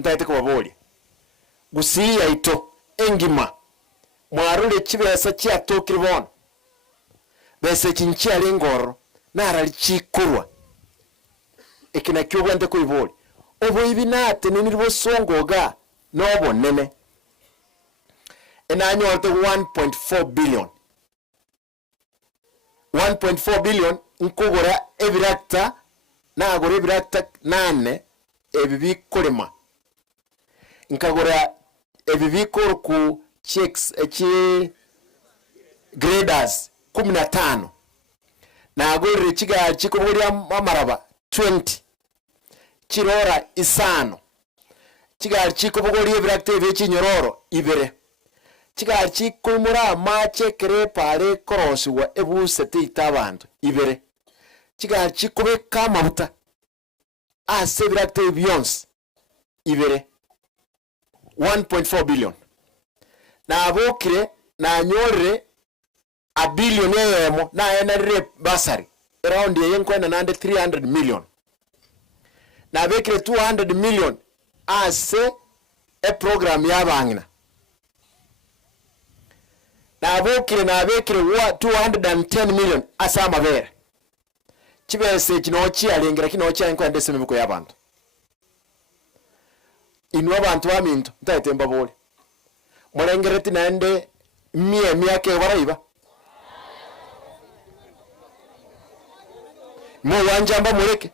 ntaite kubaboli gusiya ito engima mwarule chibesa chiatokire bono bese chinchia lengoro narali chikurwa ekina kyobwende kuiboli obo ibinate ninirbo songoga nobo nene enanyolte 1.4 billion 1.4 billion nkugura ebirakta nagura ebirakta 8 ebibikolema nkagura ebibikoro ku checks graders 15 nagura chiga chikoburi amaraba 20 chirora isano chiga chikoburi ebirakta ebichinyororo ibere chiga chikumura mache krepare koroswa ebusete itabantu ibere chiga chikobe kamabuta ase ebirakta ebyons ibere 1.4 billion na abokire na nyorre a billion yemo na enare basari around yenkwenda nande 300 million na bekire 200 million ase a program yabangina na abokire 210 million asa mabere chibese kinochi alengira kinochi yenkwenda semibiko yabantu inwa abantu baminto ntayitemba bole mulengereti nande myake baraiba mu wanjamba muleke